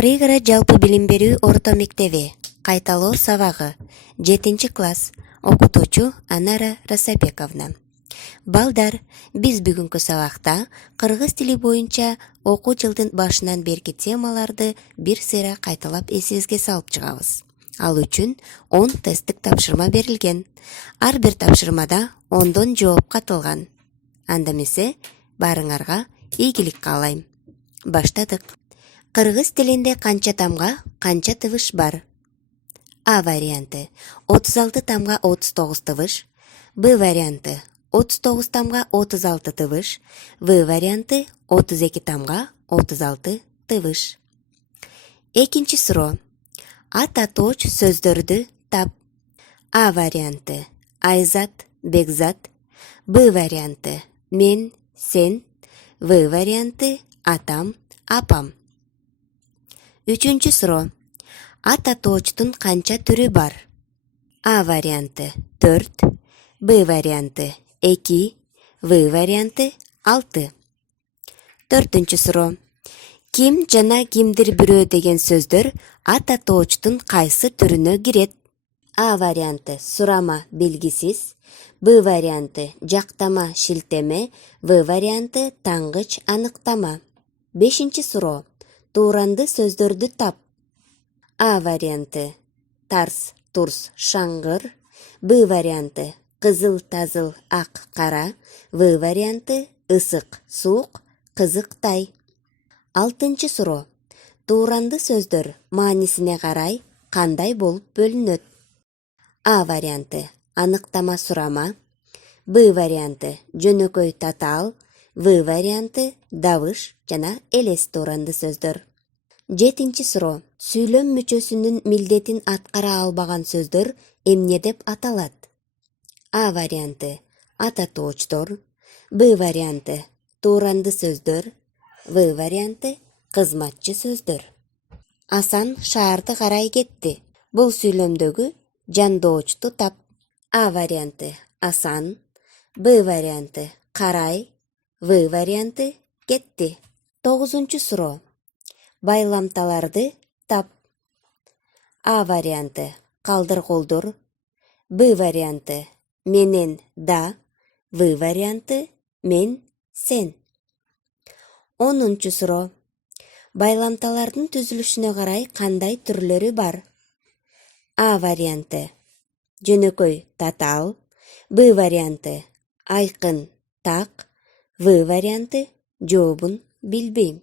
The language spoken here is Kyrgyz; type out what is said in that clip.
Пригора жалпы билим берүү орто мектеби. Кайталоо сабагы. 7-класс. Окутуучу Анара Расабековна. Балдар, биз бүгүнкү сабакта кыргыз тили боюнча окуу жылдын башынан берки темаларды бир сыйра кайталап эсибизге салып чыгабыз. Ал үчүн 10 тесттик тапшырма берилген. Ар бир тапшырмада 10дон жооп катылган. Анда эмесе баарыңарга ийгилик каалайм. Баштадык. Кыргыз тилинде канча тамга, канча тыбыш бар? А варианты 36 тамга 39 тыбыш, Б варианты 39 тамга 36 тыбыш, В варианты 32 тамга 36 тыбыш. Экинчи суроо. Ат атооч сөздөрдү тап. А варианты айзат, бекзат, Б варианты мен, сен, В варианты атам, апам. Үчүнчү суроо. Ат атоочтун канча түрү бар? А варианты 4, Б варианты 2, В варианты 6. Төртүнчү суроо. Ким жана кимдир бирөө деген сөздөр ат атоочтун кайсы түрүнө кирет? А варианты сурама белгисиз, Б варианты жактама шилтеме, В варианты таңгыч аныктама. Бешинчи суроо. Тууранды сөздөрдү тап. А варианты тарс, турс, шаңгыр, Б варианты кызыл, тазыл, ак, кара, В варианты ысык, суук, кызыктай. Алтынчы суроо. Тууранды сөздөр маанисине карай кандай болуп бөлүнөт? А варианты аныктама сурама, Б варианты жөнөкөй татаал, В варианты добуш жана элес тууранды сөздөр. Жетинчи суроо. Сүйлөм мүчөсүнүн милдетин аткара албаган сөздөр эмне деп аталат? А варианты ат атоочтор, Б варианты тууранды сөздөр, В варианты кызматчы сөздөр. Асан шаарды карай кетти. Бул сүйлөмдөгү жандоочту тап. А варианты Асан, Б варианты карай, В варианты кетти. Тогузунчу суроо. Байламталарды тап. А варианты калдырголдор, Б варианты менен да, В варианты мен, сен. 10 суроо. Байламталардын түзүлүшүнө карай кандай түрлөрү бар? А варианты жөнөкөй татаал, Б варианты айкын так, В варианты жообун билбейм.